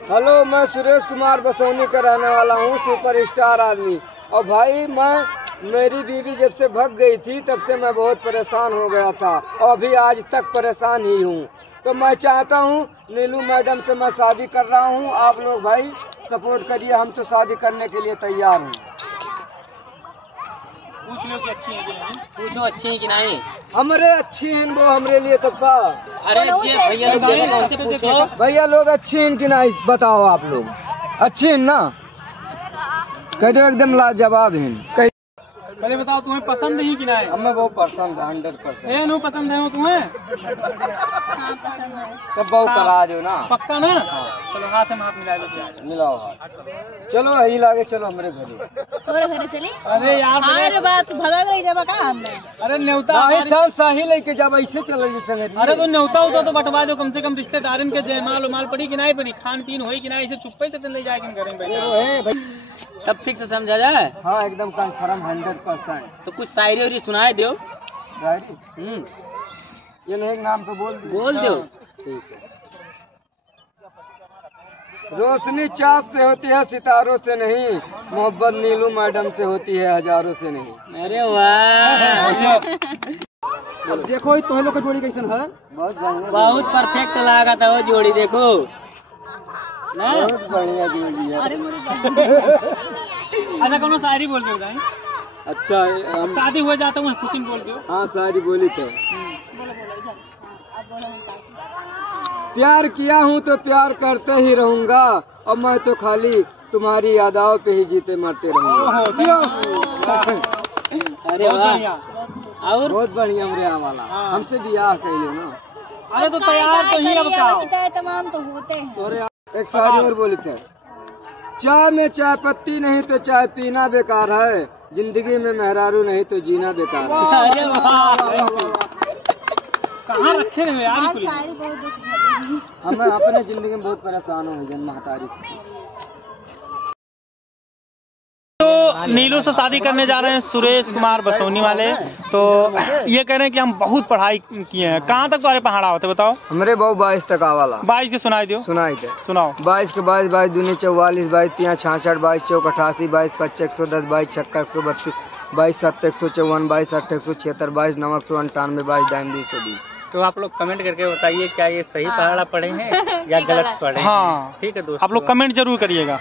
Hello, मैं सुरेश कुमार बसौनी का रहने वाला हूँ, सुपरस्टार आदमी। और भाई मेरी बीवी जब से भग गई थी तब से मैं बहुत परेशान हो गया था और अभी आज तक परेशान ही हूँ। तो मैं चाहता हूँ नीलू मैडम से मैं शादी कर रहा हूँ। आप लोग भाई सपोर्ट करिए, हम तो शादी करने के लिए तैयार हैं। पूछ लो कि अच्छी है कि नहीं। पूछो अच्छी है कि नहीं। हमारे अच्छी हैं वो, हमारे लिए तब का। अरे भैया लोग देखो, उनसे पूछो। भैया लोग अच्छी हैं कि नहीं बताओ। आप लोग अच्छी हैं ना? कह दो एकदम लाजवाब हैं। पहले बताओ तुम्हें पसंद है कि नहीं? हमें वो पसंद है 100%। पसंद है वो तुम्हें? हाँ पसंद है। तो वो करा दो ना। पक्का ना? चलो हाथ में हाथ मिला लो। मिलाओ हाथ। चलो यही लागे, चलो हमारे घरे। तोरे घरे चली? अरे यार अरे बात भगा गई जब कहाँ हमने। अरे न्योता सब सही लेके जब ऐसे चलेगी संगत। अरे तो न्योता होता तो बंटवा दो, कम से कम रिश्तेदारन के जयमाल उमाल पड़ी कि नहीं पड़ी, खान पीन हुई कि नहीं, इसे चुप्पे से ले जाए घर में बैठे। तब फिक्स समझा जाए। हाँ एकदम कंफर्म 100%। तो कुछ शायरी और सुनाए दो। ये नहीं नाम पे बोल दो। ठीक है। रोशनी चाँद से होती है सितारों से नहीं, मोहब्बत नीलू मैडम से होती है हजारों से नहीं। अरे वाह, अब देखो तुम्हें लोग का जोड़ी कैसन है? बहुत परफेक्ट लगा था वो जोड़ी, देखो ना, बहुत बढ़िया जोड़ी है। अरे मेरी अच्छा कौन शायरी बोल दो। अच्छा हम शादी हो जाता हूँ कुछ बोल दो। हाँ सारी बोली तो। बोलो इधर। अब बोलो प्यार किया हूँ तो प्यार करते ही रहूंगा और मैं तो खाली तुम्हारी यादाओं पे ही जीते मरते रहूंगा। अरे वाह, और बहुत बढ़िया मेरे वाला। हमसे बियाह कहिए ना। अरे तो तैयार तो ही अब बताओ। तमाम तो होते हैं। तोरे एक शायरी और बोली थे। चाय में चाय पत्ती नहीं तो चाय पीना बेकार है, जिंदगी में मेहरारू नहीं तो जीना बेकार है। अरे वाह, कहाँ रखे रहे यार? शायरी बहुत दुख भरी। हमें अपने जिंदगी में बहुत परेशान हो गए महतारी। तो नीलू से शादी करने जा रहे हैं सुरेश कुमार बसौनी वाले। तो ये कह रहे हैं कि हम बहुत पढ़ाई किए हैं। कहाँ तक तुम्हारे पहाड़ा होते बताओ? हमारे बहु 22 तक आवाला। 22 के सुनाई दो। सुनाई दे। सुनाओ। 22 के 22, 22 दूनी 44, 22 तिया 66, 22 चौक 88, 22 25 110, 22 छक्का 132, 22 7 154, 22 8 176, 22 9 198, 22 दाइन 220। तो आप लोग कमेंट करके बताइए क्या ये सही पहाड़ा पढ़े हैं या गलत पढ़े हैं। हाँ ठीक है दोस्तों, आप लोग कमेंट जरूर करिएगा।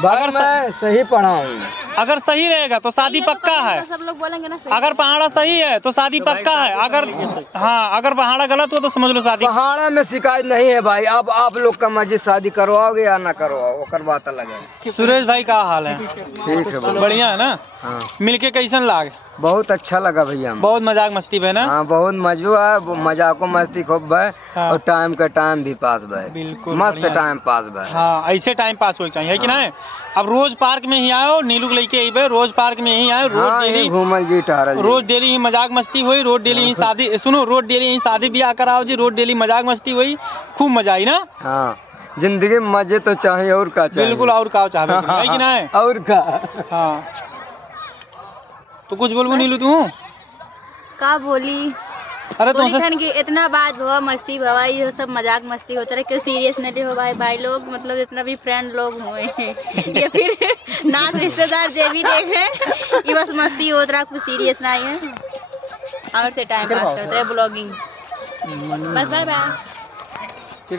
अगर मैं सही पढ़ा हूँ, अगर सही रहेगा तो शादी पक्का है। सब लोग बोलेंगे ना। अगर पहाड़ा सही है तो शादी पक्का है। अगर पहाड़ा गलत हो तो समझ लो शादी। पहाड़ा में शिकायत नहीं है भाई। अब आप लोग का मर्जी शादी करवाओगे या ना करवाओ, ओकर बात अलग है। सुरेश भाई का हाल है? ठीक है, बढ़िया है ना? हाँ मिलके कैसन लाग? बहुत अच्छा लगा भैया। बहुत मजाक मस्ती है ना? हाँ बहुत मजा है, मजाको मस्ती खूब है। हाँ। और टाइम का टाइम भी पास भाई, बिल्कुल मस्त टाइम पास भाई। हाँ ऐसे टाइम पास हो चाहिए, है कि नहीं? अब रोज पार्क में ही आओ, नीलू को लेके आई, रोज पार्क में ही आए, रोज डेली घूमल जी टहरल, रोज डेली ही मजाक मस्ती हुई, रोज डेली ही शादी, सुनो रोज डेली ही शादी ब्याह कराओ जी, रोज डेली मजाक मस्ती हुई, खूब मजा आई ना? हाँ जिंदगी में मजे तो चाहिए, और का चाहिए? बिल्कुल, और का चाहिए, है कि नहीं? और का। हाँ तो कुछ बोलबो नीलू तू? का बोली? अरे बोली थन कि इतना बात हुआ, मस्ती भवा, ये सब मजाक मस्ती होता रहे, क्यों सीरियस नहीं हो भाई लोग, मतलब जितना भी फ्रेंड लोग हुए या फिर नाच रिश्तेदार जो भी देखे, ये बस मस्ती होता रहा, कुछ सीरियस नहीं है। और से टाइम पास करते हैं, ब्लॉगिंग बस। Bye bye.